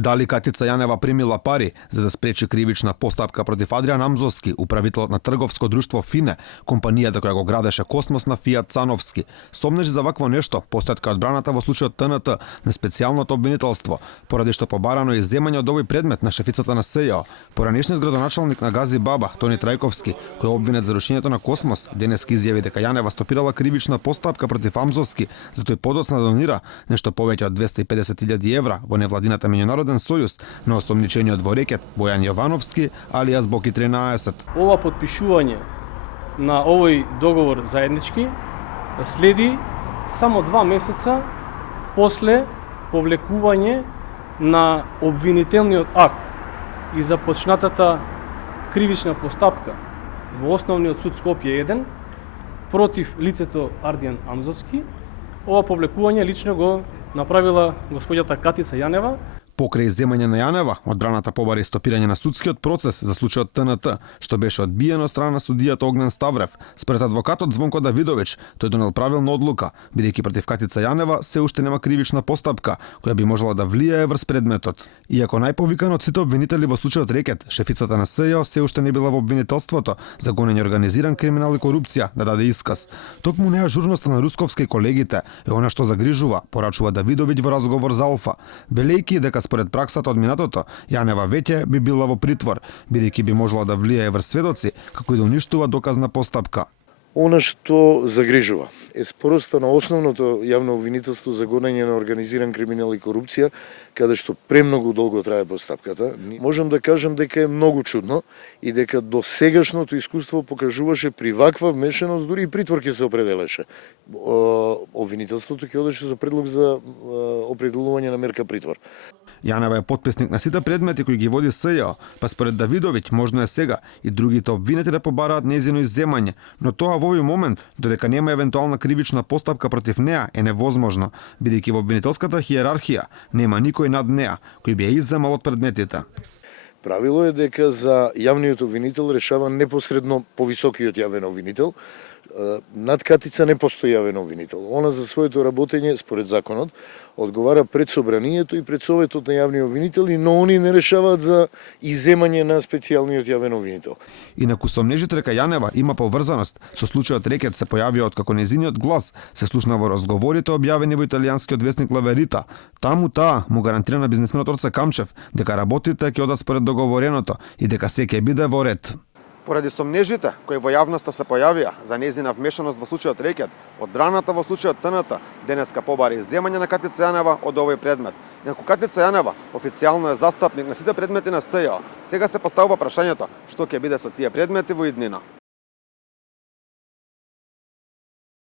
Дали Катица Јанева примила пари за да спречи кривична постапка против Адриан Амзовски, управителот на трговско друштво Фине, компанијата која го градеше Космос на Фијат Цановски. Сомнежи за вакво нешто постојат кај одбраната во случајот ТНТ на специјалното обвинителство, поради што побарано изземање од овој предмет на шефицата на СЈО. Поранешниот градоначалник на Гази Баба, Тони Трајковски, кој е обвинет за рушењето на Космос, денеска изјави дека Јанева стопирала кривична постапка против Амзовски, за тој подоцна донира нешто повеќе од 250.000 евра во невладината меѓународен сојуз на осомничениот во рекет Бојан Јовановски, алијас Боки 13. Ова потпишување на овој договор заеднички следи само 2 месеца после повлекување на обвинителниот акт и започнатата кривична постапка во Основниот суд Скопје 1 против лицето Ардиан Амзовски. Ова повлекување лично го направила господјата Катица Јанева. Покрај земање на Јанева, одбраната побари стопирање на судскиот процес за случајот ТНТ, што беше одбиено од страна на судијата Огнен Ставрев. Според адвокатот Звонко Давидовиќ, тој донел правилна одлука, бидејќи против Катица Јанева се уште нема кривична постапка, која би можела да влијае врз предметот. Иако најповикан од сите обвинители во случајот рекет, шефицата на СЈО се уште не била во обвинителството за гонење организиран криминал и корупција да даде исказ. Токму неажурноста на Русковска и колегите е она што загрижува, порачува Давидовиќ во разговор за Алфа, велејќи дека според праксата од минатото, Јанева веќе би била во притвор, бидејќи би можела да влијае врз сведоци, како и да уништува доказна постапка. Она што загрижува е спороста на основното јавно обвинителство за гонење на организиран криминал и корупција, каде што премногу долго трае постапката. Можам да кажам дека е многу чудно и дека до сегашното искуство покажуваше при ваква вмешаност дури и притвор ќе се определеше. Обвинителството ќе одеше за предлог за определување на мерка притвор. Јанева е потписник на сите предмети кои ги води СЈО, па според Давидовиќ можно е сега и другите обвинети да побараат нејзино изземање, но тоа во овој момент, додека нема евентуална кривична постапка против неа, е невозможно, бидејќи во обвинителската хиерархија нема никој над неа кој би ја изземал од предметите. Правило е дека за јавниот обвинител решава непосредно повисокиот јавен обвинител. Над Катица не постои јавен обвинител. Она за своето работење, според законот, одговара пред собранието и пред советот на јавни обвинители, но они не решаваат за изземање на специјалниот јавен обвинител. Инаку сомнежите дека Јанева има поврзаност со случајот рекет се појавија откако нејзиниот глас се слушна во разговорите објавени во италијанскиот весник Ла Верита. Таму таа му гарантира на бизнисменот Орце Камчев дека работите ќе одат според договореното и дека се ќе биде во ред. Поради сомнежите кои во јавноста се појавија за нејзина вмешаност во случајот рекет, одбраната во случајот ТНТ денеска побари земање на Катица Јанева од овој предмет. Иако Катица Јанева официјално е застапник на сите предмети на СЈО, сега се поставува прашањето што ќе биде со тие предмети во иднина.